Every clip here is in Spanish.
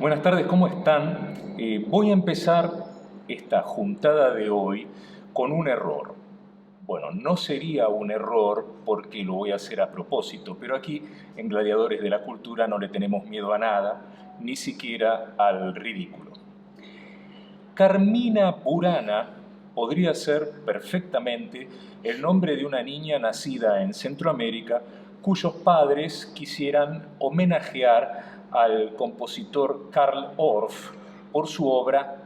Buenas tardes, ¿cómo están? Voy a empezar esta juntada de hoy con un error. Bueno, no sería un error porque lo voy a hacer a propósito, pero aquí en Gladiadores de la Cultura no le tenemos miedo a nada, ni siquiera al ridículo. Carmina Burana podría ser perfectamente el nombre de una niña nacida en Centroamérica cuyos padres quisieran homenajear al compositor Carl Orff por su obra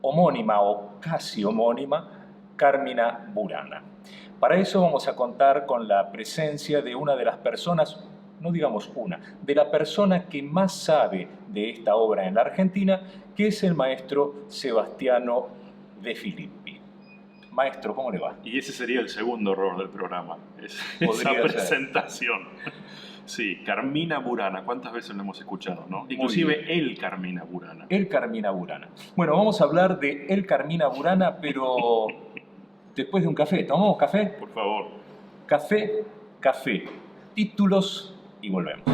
homónima o casi homónima, Carmina Burana. Para eso vamos a contar con la presencia de una de las personas, no digamos una, de la persona que más sabe de esta obra en la Argentina, que es el maestro Sebastiano De Filippi. Maestro, ¿cómo le va? Y ese sería el segundo error del programa, esa presentación. Sí, Carmina Burana, ¿cuántas veces lo hemos escuchado, no? Inclusive el Carmina Burana. El Carmina Burana. Bueno, vamos a hablar de el Carmina Burana, pero después de un café. ¿Tomamos café? Por favor. Café, café. Títulos y volvemos.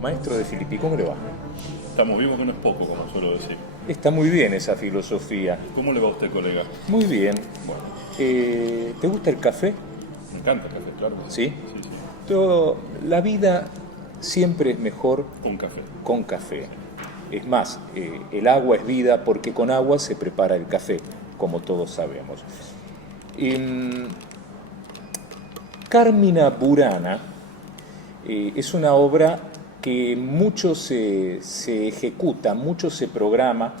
Maestro De Filippi, ¿cómo le va? Estamos vivos que no es poco, como suelo decir. Está muy bien esa filosofía. ¿Cómo le va a usted, colega? Muy bien. Bueno, ¿Te gusta el café? me encanta el café, claro. ¿Sí? Sí, sí. La vida siempre es mejor Un café. con café. Es más, el agua es vida porque con agua se prepara el café, como todos sabemos. Carmina Burana es una obra que mucho se ejecuta, mucho se programa.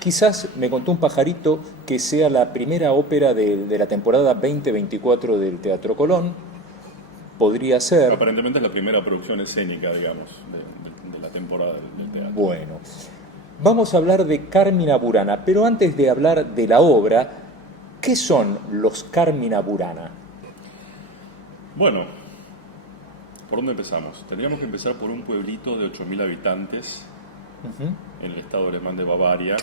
Quizás me contó un pajarito que sea la primera ópera de la temporada 2024 del Teatro Colón. Podría ser. Aparentemente es la primera producción escénica, digamos, de la temporada del teatro. Bueno, vamos a hablar de Carmina Burana, pero antes de hablar de la obra, ¿qué son los Carmina Burana? Bueno, ¿por dónde empezamos? Tendríamos que empezar por un pueblito de 8.000 habitantes en el estado alemán de Bavaria,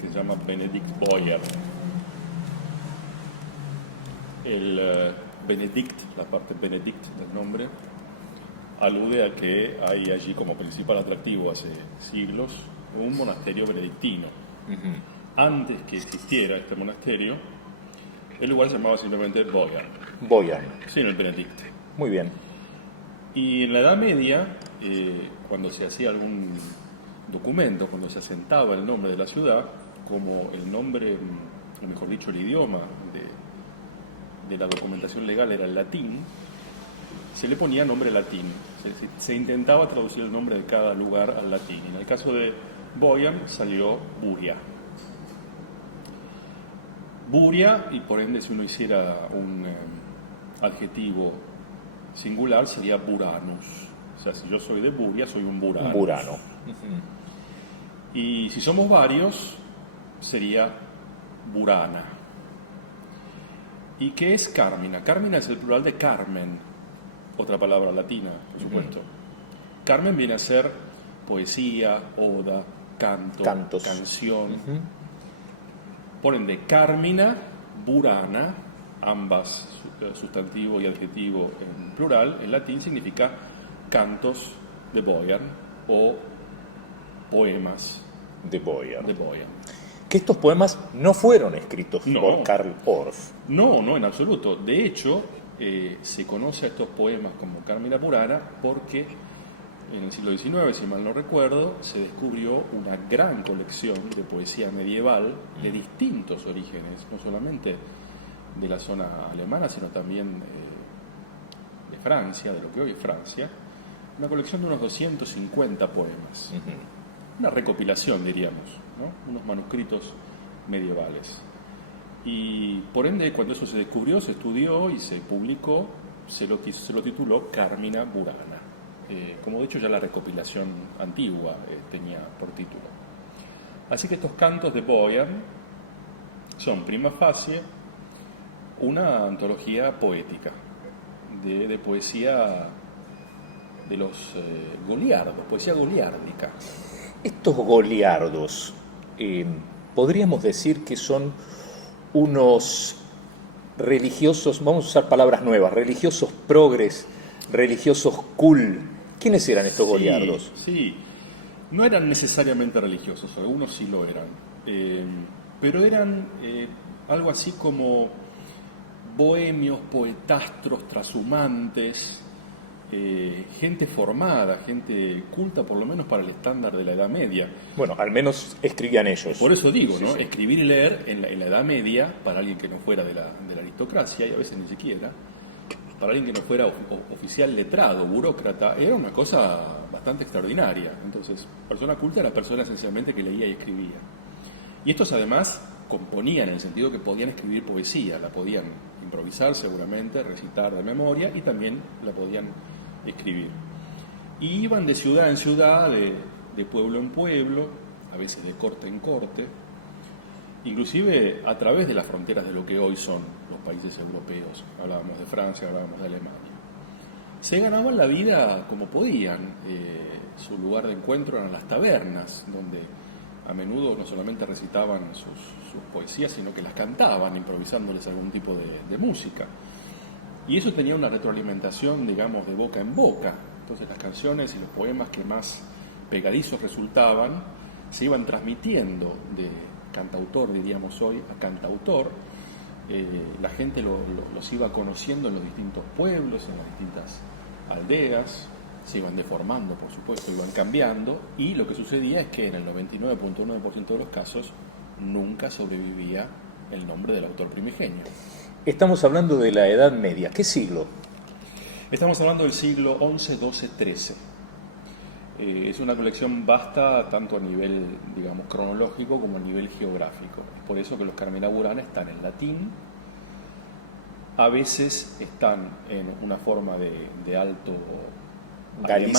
que se llama Benediktbeuern. El Benedikt, la parte Benedikt del nombre, alude a que hay allí como principal atractivo hace siglos un monasterio benedictino. Antes que existiera este monasterio, el lugar se llamaba simplemente Beuern. Sin el Benedikt. Muy bien. Y en la Edad Media, cuando se hacía algún documento, cuando se asentaba el nombre de la ciudad, como el nombre, o mejor dicho, el idioma de la documentación legal era el latín, se le ponía nombre latín. Se intentaba traducir el nombre de cada lugar al latín. En el caso de Beuern salió Buria. Buria, y por ende si uno hiciera un adjetivo singular, sería Buranus. O sea, si yo soy de Buria, soy un Buranus. Un Burano. Y si somos varios, sería Burana. ¿Y qué es Carmina? Carmina es el plural de Carmen, otra palabra latina, por supuesto. Carmen viene a ser poesía, oda, Cantos. canción. Por ende, Carmina, Burana, ambas sustantivo y adjetivo en plural, en latín significa cantos de Beuern o poemas De Beuern. de Beuern. Que estos poemas no fueron escritos No. por Karl Orff. No, no, en absoluto. De hecho, se conoce a estos poemas como Carmina Burana porque en el siglo XIX, si mal no recuerdo, se descubrió una gran colección de poesía medieval de distintos orígenes, no solamente de la zona alemana, sino también de Francia, de lo que hoy es Francia, una colección de unos 250 poemas. Una recopilación, diríamos, ¿no? Unos manuscritos medievales. Y por ende, cuando eso se descubrió, se estudió y se publicó, se lo tituló Carmina Burana. Como de hecho ya la recopilación antigua tenía por título. Así que estos cantos de Beuern son prima facie una antología poética de poesía de los goliardos, poesía goliárdica. Estos goliardos, podríamos decir que son unos religiosos, vamos a usar palabras nuevas, religiosos progres, religiosos cool. ¿Quiénes eran estos goliardos? Sí, no eran necesariamente religiosos, algunos sí lo eran, pero eran algo así como bohemios, poetastros, trashumantes, gente formada, gente culta, por lo menos para el estándar de la Edad Media. Bueno, al menos escribían ellos. Por eso digo, ¿no? Sí. Escribir y leer en la Edad Media, para alguien que no fuera de la aristocracia, y a veces ni siquiera, para alguien que no fuera oficial letrado, burócrata, era una cosa bastante extraordinaria. Entonces, persona culta era persona esencialmente que leía y escribía. Y estos además componían, en el sentido que podían escribir poesía, la podían improvisar seguramente, recitar de memoria, y también la podían escribir. Y iban de ciudad en ciudad, de pueblo en pueblo, a veces de corte en corte, inclusive a través de las fronteras de lo que hoy son los países europeos. Hablábamos de Francia, hablábamos de Alemania. Se ganaban la vida como podían. Su lugar de encuentro eran las tabernas, donde a menudo no solamente recitaban sus poesías, sino que las cantaban, improvisándoles algún tipo de música. Y eso tenía una retroalimentación, digamos, de boca en boca. Entonces las canciones y los poemas que más pegadizos resultaban se iban transmitiendo de cantautor, diríamos hoy, a cantautor. La gente los iba conociendo en los distintos pueblos, en las distintas aldeas, se iban deformando, por supuesto, iban cambiando, y lo que sucedía es que en el 99.9% de los casos nunca sobrevivía el nombre del autor primigenio. Estamos hablando de la Edad Media. ¿Qué siglo? Estamos hablando del siglo XI, XII, XIII. Es una colección vasta tanto a nivel, digamos, cronológico como a nivel geográfico. Es por eso que los Carmina Burana están en latín, a veces están en una forma de alto alemán,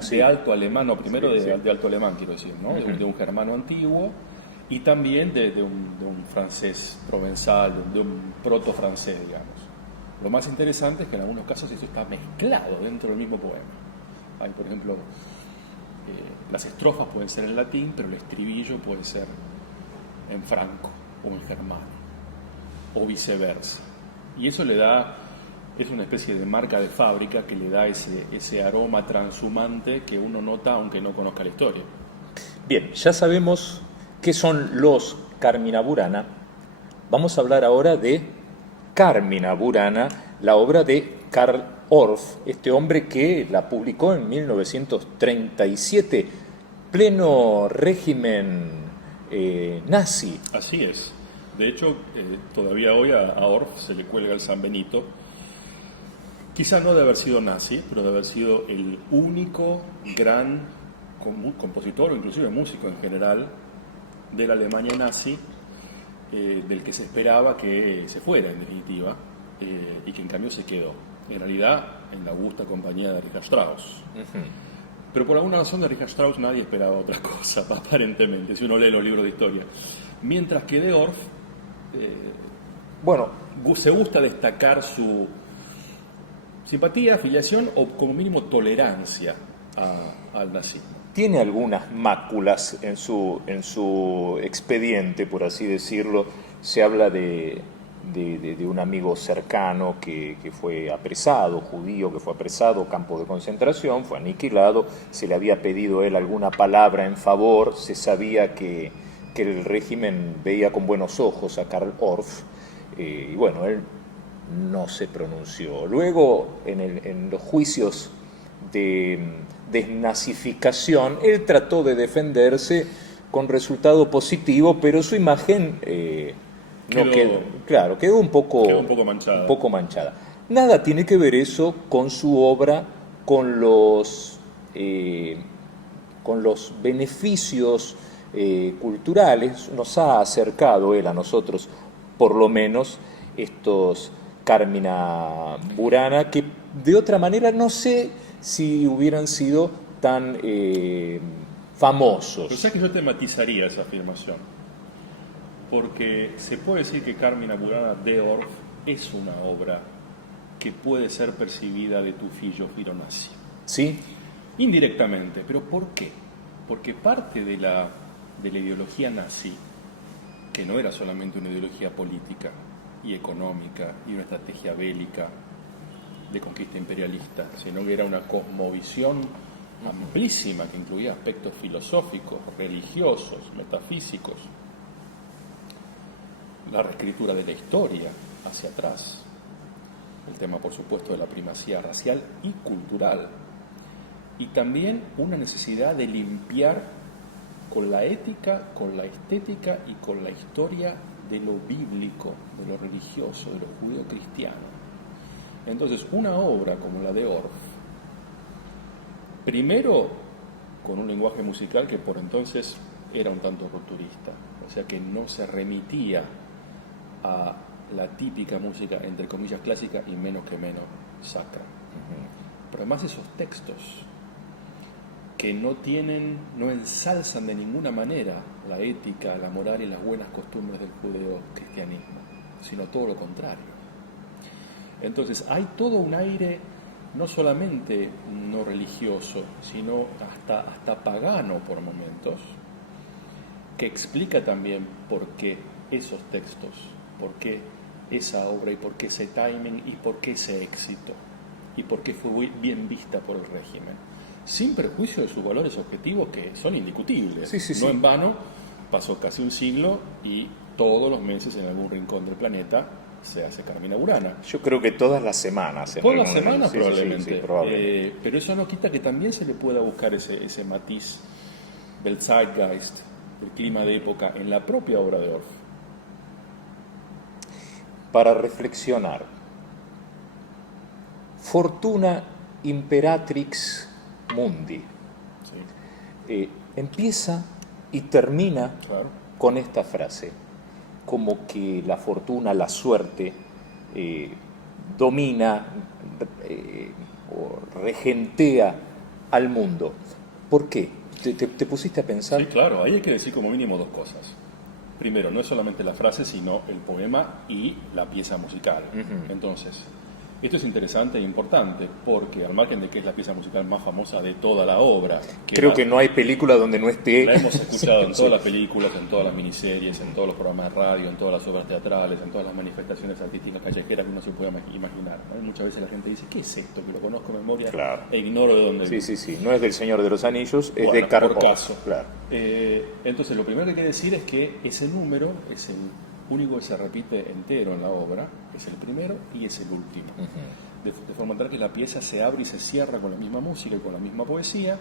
sí. de alto alemán, no, primero Sí, sí. de alto alemán, quiero decir, ¿no? Uh-huh. De un germano antiguo, y también de un francés provenzal, de un proto-francés, digamos. Lo más interesante es que en algunos casos eso está mezclado dentro del mismo poema. Hay, por ejemplo, las estrofas pueden ser en latín, pero el estribillo puede ser en franco o en germano, o viceversa. Y eso le da, es una especie de marca de fábrica que le da ese aroma transhumante que uno nota aunque no conozca la historia. Bien, ya sabemos qué son los Carmina Burana. Vamos a hablar ahora de Carmina Burana, la obra de Karl Orff, este hombre que la publicó en 1937, pleno régimen nazi. Así es. De hecho, todavía hoy a Orff se le cuelga el San Benito. Quizá no de haber sido nazi, pero de haber sido el único gran compositor o inclusive músico en general de la Alemania nazi, del que se esperaba que se fuera en definitiva, y que en cambio se quedó. En realidad, en la augusta compañía de Richard Strauss. Uh-huh. Pero por alguna razón de Richard Strauss nadie esperaba otra cosa, aparentemente, si uno lee los libros de historia. Mientras que de Orff, se gusta destacar su simpatía, afiliación o como mínimo tolerancia al nazismo. Tiene algunas máculas en su expediente, por así decirlo. Se habla de un amigo cercano que fue apresado, judío que fue apresado, campo de concentración, fue aniquilado, se le había pedido a él alguna palabra en favor, se sabía que el régimen veía con buenos ojos a Karl Orff, y bueno, él no se pronunció. Luego, en los juicios de desnazificación, él trató de defenderse con resultado positivo, pero su imagen quedó un poco manchada. Nada tiene que ver eso con su obra, con los beneficios culturales. Nos ha acercado él a nosotros, por lo menos, estos Carmina Burana, que de otra manera no sé si hubieran sido tan famosos. Pero sabes que yo te matizaría esa afirmación, porque se puede decir que Carmina Burana de Orff es una obra que puede ser percibida de tu figlio nazi. ¿Sí? Indirectamente, pero ¿por qué? Porque parte de la ideología nazi, que no era solamente una ideología política y económica y una estrategia bélica de conquista imperialista, sino que era una cosmovisión amplísima que incluía aspectos filosóficos, religiosos, metafísicos, la reescritura de la historia hacia atrás, el tema por supuesto de la primacía racial y cultural, y también una necesidad de limpiar con la ética, con la estética y con la historia de lo bíblico, de lo religioso, de lo judío-cristiano. Entonces, una obra como la de Orff, primero con un lenguaje musical que por entonces era un tanto rupturista, o sea que no se remitía a la típica música, entre comillas, clásica y menos que menos sacra. Pero además esos textos que no ensalzan de ninguna manera la ética, la moral y las buenas costumbres del judeo-cristianismo, sino todo lo contrario. Entonces hay todo un aire no solamente no religioso, sino hasta pagano por momentos, que explica también por qué esos textos, por qué esa obra y por qué ese timing y por qué ese éxito y por qué fue bien vista por el régimen, sin perjuicio de sus valores objetivos que son indiscutibles. Sí. No en vano pasó casi un siglo y todos los meses en algún rincón del planeta se hace Carmina Burana. Yo creo que todas las semanas. Todas las semanas probablemente. Sí, probablemente. Pero eso no quita que también se le pueda buscar ese matiz del zeitgeist, del clima de época, en la propia obra de Orff. Para reflexionar, Fortuna Imperatrix Mundi. Sí. Empieza y termina Claro. con esta frase, como que la fortuna, la suerte, domina o regentea al mundo. ¿Por qué? ¿Te pusiste a pensar? Sí, claro, ahí hay que decir como mínimo dos cosas. Primero, no es solamente la frase, sino el poema y la pieza musical. Entonces, esto es interesante e importante porque, al margen de que es la pieza musical más famosa de toda la obra, Creo que no hay película donde no esté. la hemos escuchado en todas las películas, en todas las miniseries, en todos los programas de radio, en todas las obras teatrales, en todas las manifestaciones artísticas callejeras que uno se puede imaginar, ¿no? Muchas veces la gente dice, ¿qué es esto? Que lo conozco de memoria Claro. e ignoro de dónde viene. Sí. No es del Señor de los Anillos, es Bueno, de Karpov. por caso. Claro. Entonces, lo primero que hay que decir es que ese número es el único que se repite entero en la obra, es el primero y es el último. De forma tal que la pieza se abre y se cierra con la misma música y con la misma poesía,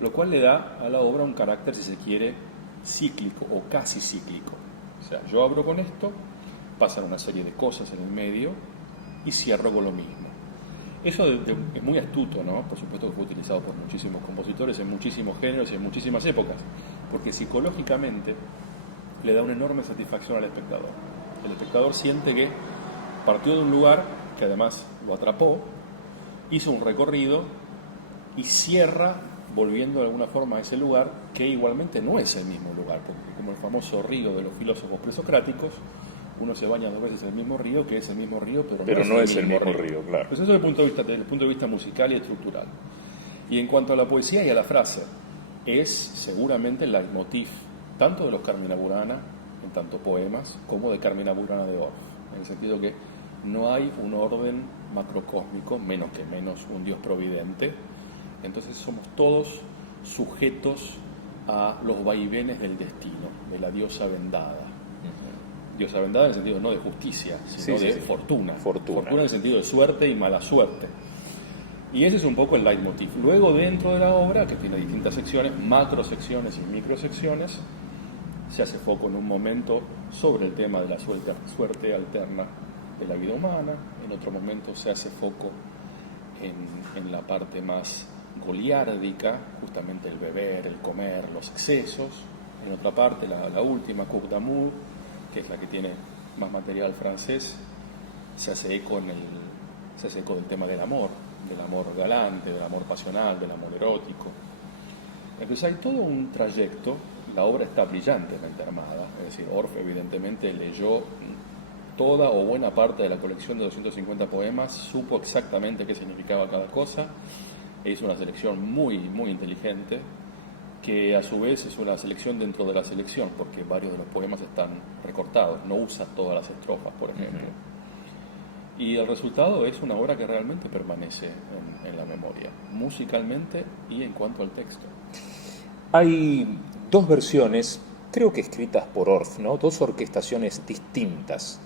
lo cual le da a la obra un carácter, si se quiere, cíclico o casi cíclico. O sea, yo abro con esto, pasan una serie de cosas en el medio y cierro con lo mismo. Eso es muy astuto, ¿no? Por supuesto que fue utilizado por muchísimos compositores en muchísimos géneros y en muchísimas épocas, porque psicológicamente le da una enorme satisfacción al espectador. El espectador siente que partió de un lugar que además lo atrapó, hizo un recorrido y cierra volviendo de alguna forma a ese lugar que igualmente no es el mismo lugar, porque como el famoso río de los filósofos presocráticos, uno se baña dos veces en el mismo río, que es el mismo río, pero no es el mismo río, claro. Pues eso desde el punto de vista musical y estructural. Y en cuanto a la poesía y a la frase, es seguramente el leitmotiv tanto de los Carmina Burana, en tanto poemas, como de Carmina Burana de Orff, en el sentido que no hay un orden macrocósmico, menos que menos un Dios providente. Entonces somos todos sujetos a los vaivenes del destino, de la diosa vendada. Diosa vendada en el sentido no de justicia, sino de fortuna. Fortuna en el sentido de suerte y mala suerte. Y ese es un poco el leitmotiv. Luego, dentro de la obra, que tiene distintas secciones, macrosecciones y microsecciones, se hace foco en un momento sobre el tema de la suerte alterna de la vida humana. En otro momento se hace foco en la parte más goliárdica, justamente el beber, el comer, los excesos. En otra parte, la última, Cour d'amour, que es la que tiene más material francés, se hace eco del tema del amor galante, del amor pasional, del amor erótico. Entonces hay todo un trayecto. La obra está brillantemente armada, es decir, Orff evidentemente leyó toda o buena parte de la colección de 250 poemas, supo exactamente qué significaba cada cosa. Es una selección muy, muy inteligente, que a su vez es una selección dentro de la selección, porque varios de los poemas están recortados, no usa todas las estrofas, por ejemplo. Y el resultado es una obra que realmente permanece en la memoria, musicalmente y en cuanto al texto. Hay dos versiones, creo que escritas por Orff, ¿no? Dos orquestaciones distintas.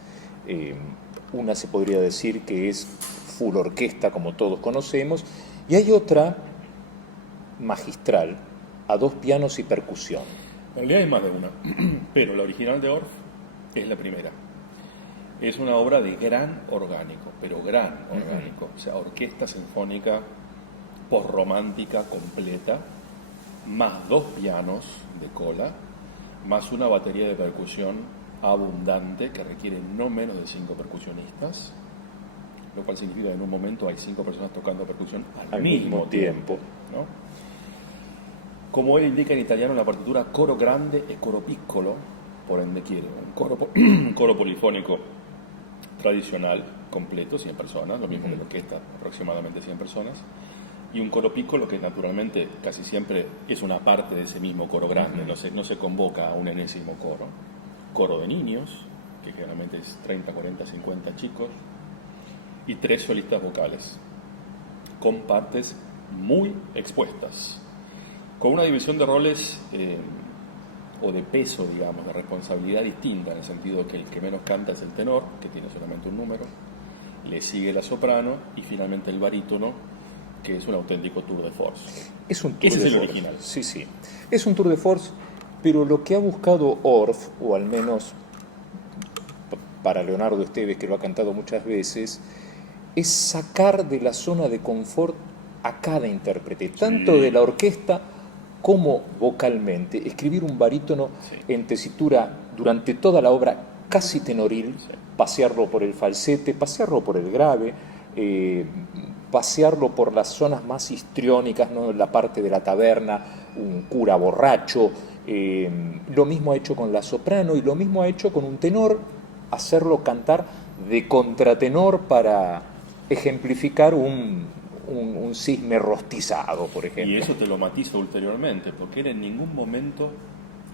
Una se podría decir que es full orquesta, como todos conocemos, y hay otra magistral, a dos pianos y percusión. En realidad hay más de una, pero la original de Orff es la primera. Es una obra de gran orgánico, pero gran orgánico, o sea, orquesta sinfónica postromántica completa, más dos pianos de cola, más una batería de percusión abundante que requiere no menos de 5 percusionistas, lo cual significa que en un momento hay 5 personas tocando percusión al mismo tiempo, ¿no? Como él indica en italiano, la partitura coro grande e coro piccolo, por ende quiere un coro polifónico tradicional, completo, 100 personas, lo mismo que la orquesta, aproximadamente 100 personas, y un coro piccolo que naturalmente casi siempre es una parte de ese mismo coro grande, no se convoca a un enésimo coro de niños, que generalmente es 30, 40, 50 chicos, y 3 solistas vocales, con partes muy expuestas, con una división de roles o de peso, digamos, de responsabilidad distinta, en el sentido que el que menos canta es el tenor, que tiene solamente un número, le sigue la soprano y finalmente el barítono, que es un auténtico tour de force. Es un tour Ese de es el force. original. Sí, sí. Es un tour de force, pero lo que ha buscado Orff, o al menos para Leonardo Esteves, que lo ha cantado muchas veces, es sacar de la zona de confort a cada intérprete, tanto de la orquesta como vocalmente. Escribir un barítono en tesitura durante toda la obra casi tenoril, pasearlo por el falsete, pasearlo por el grave, pasearlo por las zonas más histriónicas, ¿no? La parte de la taberna, un cura borracho. Lo mismo ha hecho con la soprano y lo mismo ha hecho con un tenor, hacerlo cantar de contratenor para ejemplificar un cisne rostizado, por ejemplo. Y eso te lo matizo ulteriormente, porque él en ningún momento,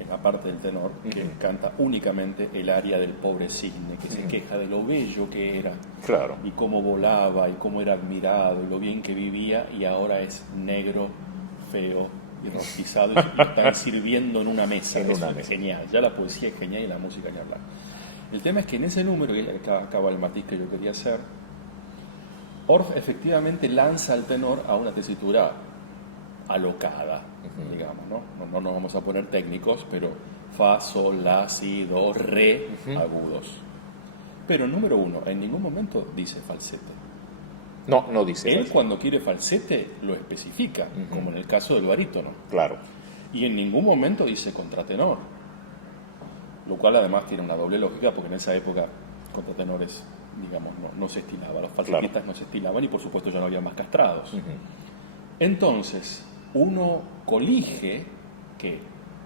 en la parte del tenor, que canta únicamente el aria del pobre cisne, que se queja de lo bello que era, claro, y cómo volaba, y cómo era admirado, y lo bien que vivía, y ahora es negro, feo y rostizado, y lo están sirviendo en una mesa. Eso es genial, ya la poesía es genial y la música ni hablar. El tema es que en ese número, y acaba el matiz que yo quería hacer, Orff efectivamente lanza al tenor a una tesitura alocada, digamos, ¿no? No nos vamos a poner técnicos, pero fa, sol, la, si, do, re, agudos. Pero número uno, en ningún momento dice falsete. No dice Él falsete. Cuando quiere falsete lo especifica, como en el caso del barítono. Claro. Y en ningún momento dice contratenor, lo cual además tiene una doble lógica, porque en esa época contratenores, digamos, no se estilaba, los falsetistas no se estilaban y por supuesto ya no había más castrados. Entonces, uno colige que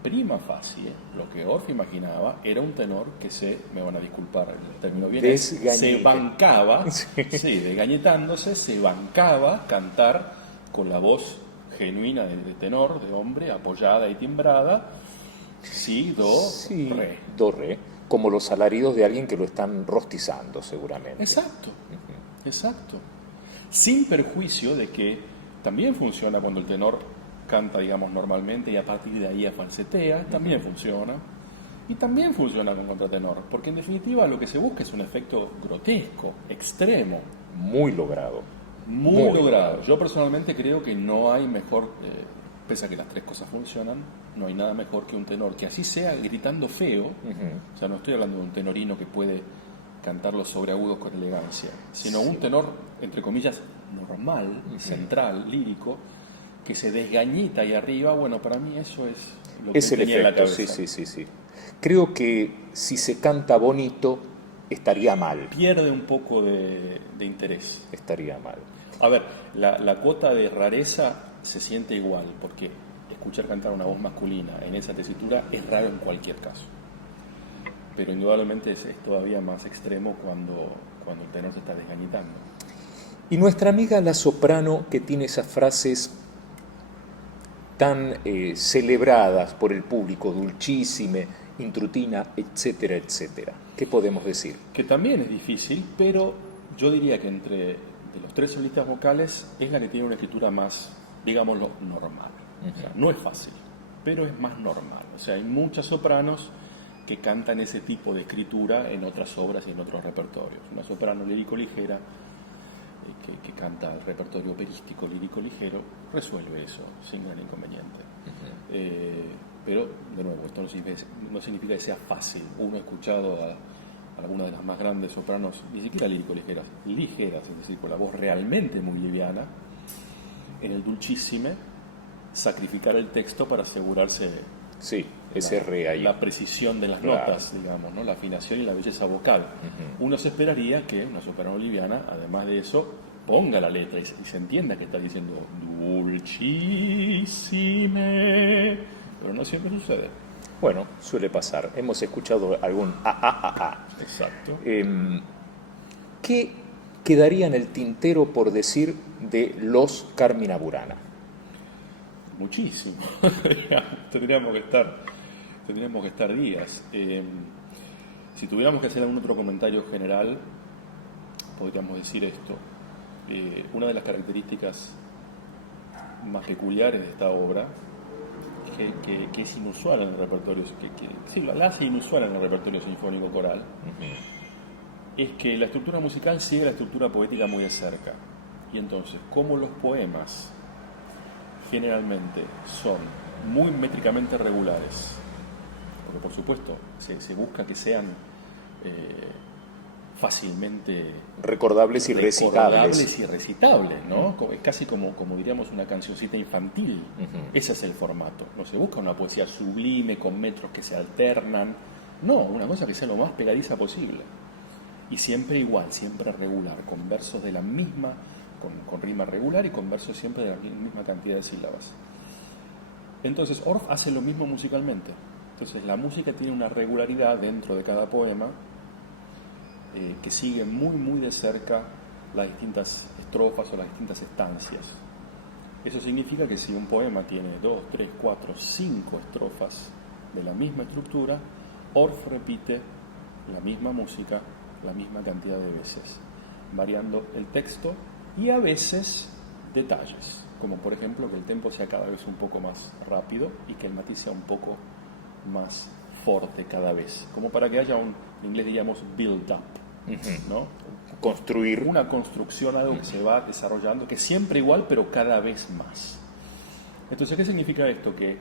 prima facie, lo que Orff imaginaba era un tenor que me van a disculpar el término bien, se bancaba, desgañetándose, se bancaba cantar con la voz genuina de tenor, de hombre, apoyada y timbrada, si, do, re. Do, re, como los alaridos de alguien que lo están rostizando seguramente. Exacto, exacto. Sin perjuicio de que también funciona cuando el tenor canta, digamos, normalmente y a partir de ahí falsetea, también funciona. Y también funciona con contratenor, porque en definitiva lo que se busca es un efecto grotesco, extremo. Muy logrado. Muy logrado. Yo personalmente creo que no hay mejor, pese a que las tres cosas funcionan, no hay nada mejor que un tenor que así sea gritando feo. O sea, no estoy hablando de un tenorino que puede cantar los sobreagudos con elegancia, sino un tenor, entre comillas, normal, central, lírico, que se desgañita ahí arriba. Bueno, para mí eso es lo que es el tenía efecto, en la cabeza. Sí. Creo que si se canta bonito, estaría mal. Pierde un poco de interés. Estaría mal. A ver, la cuota de rareza se siente igual, porque escuchar cantar una voz masculina en esa tesitura es raro en cualquier caso. pero indudablemente es todavía más extremo cuando el tenor se está desgañitando. Y nuestra amiga la soprano, que tiene esas frases tan celebradas por el público, dulcissime, intrutina, etcétera, etcétera. ¿Qué podemos decir? Que también es difícil, pero yo diría que entre de los tres solistas vocales es la que tiene una escritura más, digámoslo, normal. O sea, no es fácil, pero es más normal. O sea, hay muchas sopranos que cantan ese tipo de escritura en otras obras y en otros repertorios. Una soprano lírico-ligera que canta el repertorio operístico lírico-ligero resuelve eso sin gran inconveniente. Pero, de nuevo, esto no significa que sea fácil. Uno ha escuchado a alguna de las más grandes sopranos, ni siquiera lírico-ligeras, es decir, con la voz realmente muy liviana, en el dulcissime, sacrificar el texto para asegurarse sí, ese re ahí, la precisión de las notas, digamos, ¿no? La afinación y la belleza vocal. Uno se esperaría que una soprano liviana, además de eso, ponga la letra y se entienda que está diciendo dulcissime, pero no siempre sucede. Bueno, suele pasar. Hemos escuchado algún Exacto. ¿Qué quedaría en el tintero por decir de los Carmina Burana? Muchísimo. tendríamos que estar días. Si tuviéramos que hacer algún otro comentario general, podríamos decir esto. Una de las características más peculiares de esta obra, que es inusual en el repertorio, sí, la hace inusual en el repertorio sinfónico coral, es que la estructura musical sigue la estructura poética muy de cerca. Y entonces, como los poemas generalmente son muy métricamente regulares, porque por supuesto se busca que sean fácilmente recordables y recitables, ¿no? Es casi como diríamos una cancioncita infantil. Ese es el formato. No se busca una poesía sublime con metros que se alternan, no, una cosa que sea lo más pegadiza posible y siempre igual, siempre regular, con versos de la misma, con rima regular y con versos siempre de la misma cantidad de sílabas. Entonces Orff hace lo mismo musicalmente. Entonces la música tiene una regularidad dentro de cada poema que sigue muy muy de cerca las distintas estrofas o las distintas estancias. Eso significa que si un poema tiene 2, 3, 4, 5 estrofas de la misma estructura, Orff repite la misma música la misma cantidad de veces, variando el texto y a veces detalles, como por ejemplo que el tempo sea cada vez un poco más rápido y que el matiz sea un poco más fuerte cada vez, como para que haya en inglés diríamos build up, ¿no? Construir. Una construcción, algo que se va desarrollando, que siempre igual, pero cada vez más. Entonces, ¿qué significa esto? Que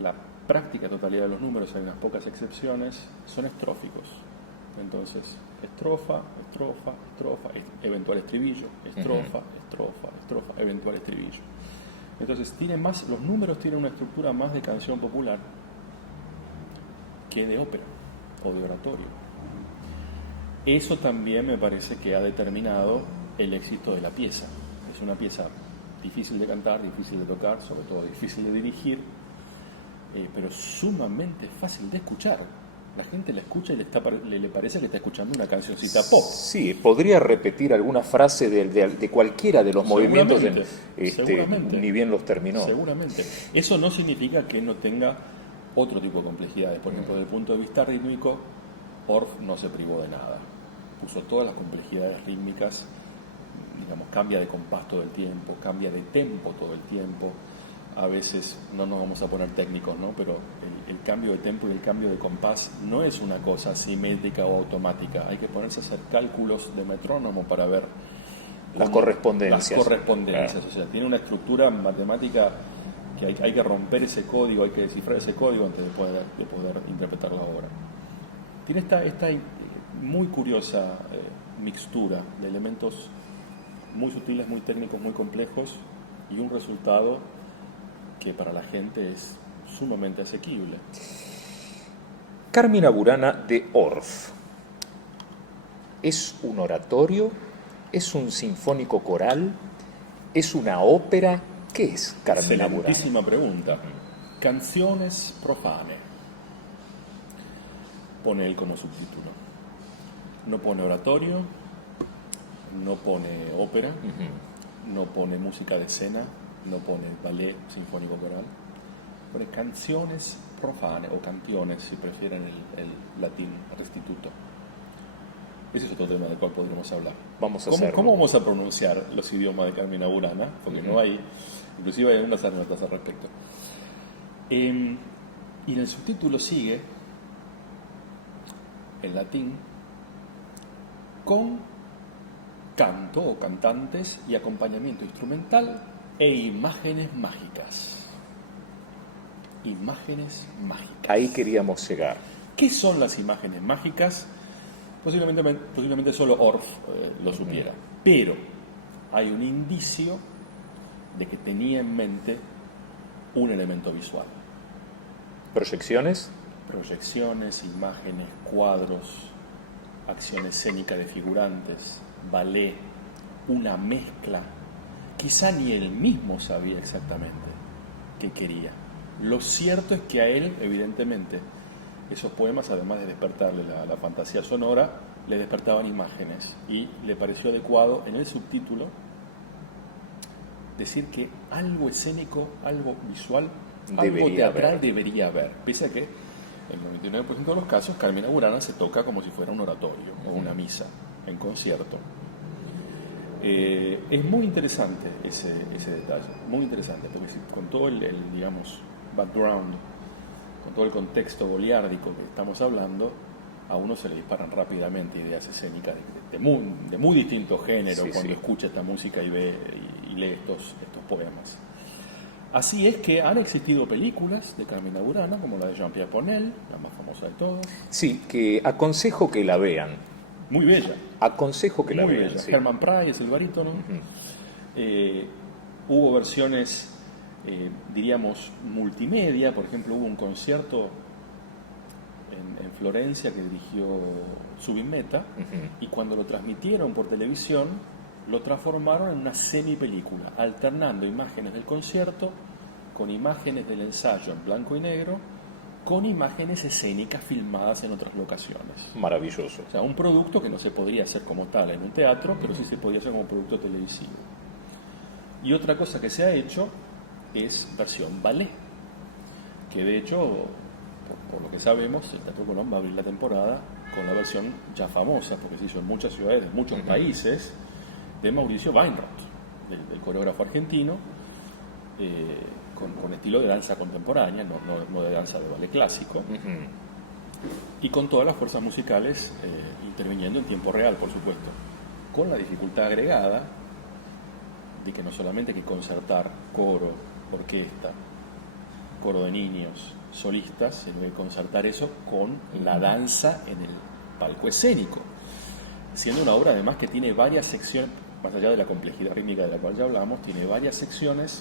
la práctica totalidad de los números, hay unas pocas excepciones, son estróficos. Entonces, estrofa, estrofa, estrofa, eventual estribillo, estrofa, estrofa, estrofa, eventual estribillo. Entonces, los números tienen una estructura más de canción popular que de ópera o de oratorio. Eso también me parece que ha determinado el éxito de la pieza. Es una pieza difícil de cantar, difícil de tocar, sobre todo difícil de dirigir, pero sumamente fácil de escuchar. La gente la escucha y le parece que está escuchando una cancioncita pop. Sí, podría repetir alguna frase de cualquiera de los movimientos, seguramente. Ni bien los terminó. Seguramente. Eso no significa que no tenga otro tipo de complejidades. Por ejemplo, desde el punto de vista rítmico, Orff no se privó de nada. Puso todas las complejidades rítmicas, digamos, cambia de compás todo el tiempo, cambia de tempo todo el tiempo. A veces no nos vamos a poner técnicos, ¿no? Pero el cambio de tempo y el cambio de compás no es una cosa simétrica o automática. Hay que ponerse a hacer cálculos de metrónomo para ver las correspondencias. O sea, tiene una estructura matemática que hay que romper ese código, hay que descifrar ese código antes de poder interpretar la obra. Tiene esta muy curiosa mixtura de elementos muy sutiles, muy técnicos, muy complejos y un resultado que para la gente es sumamente asequible. Carmina Burana de Orff. ¿Es un oratorio? ¿Es un sinfónico coral? ¿Es una ópera? ¿Qué es Carmina Burana? Excelentísima pregunta. Canciones profane. pone él como subtítulo. No pone oratorio, no pone ópera, no pone música de escena, no pone ballet sinfónico coral, pone canciones profanas o canciones, si prefieren el latín restituto. Ese es otro tema del cual podríamos hablar. ¿Cómo vamos a pronunciar los idiomas de Carmina Burana? Porque no hay, inclusive hay unas anécdotas al respecto. Y en el subtítulo sigue en latín con canto o cantantes y acompañamiento instrumental e imágenes mágicas. Imágenes mágicas. Ahí queríamos llegar. ¿Qué son las imágenes mágicas? Posiblemente solo Orff lo supiera, pero hay un indicio de que tenía en mente un elemento visual. ¿Proyecciones? Proyecciones, imágenes, cuadros, acción escénica de figurantes, ballet, una mezcla. Quizá ni él mismo sabía exactamente qué quería. Lo cierto es que a él, evidentemente, esos poemas, además de despertarle la fantasía sonora, le despertaban imágenes y le pareció adecuado en el subtítulo decir que algo escénico, algo visual, algo teatral debería haber. Pese a que en el 99% de los casos Carmina Burana se toca como si fuera un oratorio o una misa en concierto. Es muy interesante ese detalle, muy interesante, porque con todo el digamos, background, con todo el contexto goliárdico que estamos hablando, a uno se le disparan rápidamente ideas escénicas de muy distintos géneros cuando escucha esta música y ve y lee estos poemas. Así es que han existido películas de Carmina Burana, como la de Jean-Pierre Ponel, la más famosa de todas. Sí, que aconsejo que la vean. Muy bella. Aconsejo que la vean. Bella. Sí. Herman Price es el barítono. Hubo versiones, diríamos, multimedia. Por ejemplo, hubo un concierto en Florencia que dirigió Zubin-Mehta, y cuando lo transmitieron por televisión, lo transformaron en una semipelícula, alternando imágenes del concierto con imágenes del ensayo en blanco y negro, con imágenes escénicas filmadas en otras locaciones. Maravilloso. O sea, un producto que no se podría hacer como tal en un teatro, pero sí se podría hacer como producto televisivo. Y otra cosa que se ha hecho es versión ballet, que de hecho, por lo que sabemos, el Teatro Colón va a abrir la temporada con la versión ya famosa, porque se hizo en muchas ciudades de muchos países, de Mauricio Weinroth, del coreógrafo argentino, con estilo de danza contemporánea, no de danza de ballet clásico, y con todas las fuerzas musicales interviniendo en tiempo real, por supuesto, con la dificultad agregada de que no solamente hay que concertar coro, orquesta, coro de niños, solistas, sino que concertar eso con la danza en el palco escénico, siendo una obra además que tiene varias secciones, más allá de la complejidad rítmica de la cual ya hablamos, tiene varias secciones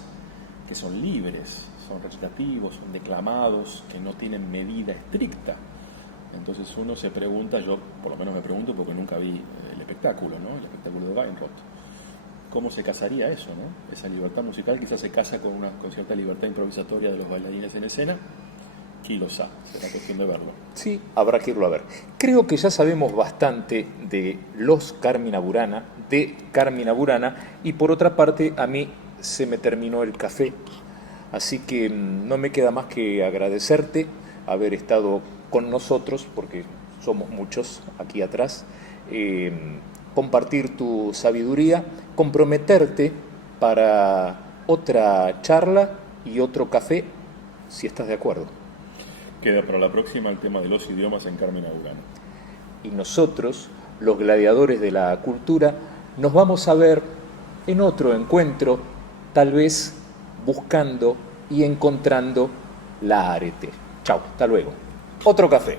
que son libres, son recitativos, son declamados, que no tienen medida estricta. Entonces uno se pregunta, yo por lo menos me pregunto porque nunca vi el espectáculo, ¿no? El espectáculo de Weinroth. ¿Cómo se casaría eso, ¿no? Esa libertad musical quizás se casa con cierta libertad improvisatoria de los bailarines en escena. ¿Quién lo sabe? Será cuestión de verlo. Sí, habrá que irlo a ver. Creo que ya sabemos bastante de los Carmina Burana, de Carmina Burana, y por otra parte a mí se me terminó el café, así que no me queda más que agradecerte haber estado con nosotros, porque somos muchos aquí atrás, compartir tu sabiduría, comprometerte para otra charla y otro café, si estás de acuerdo. Queda para la próxima el tema de los idiomas en Carmina Burana. Y nosotros, los gladiadores de la cultura, nos vamos a ver en otro encuentro, tal vez buscando y encontrando la arete. Chao, hasta luego. Otro café.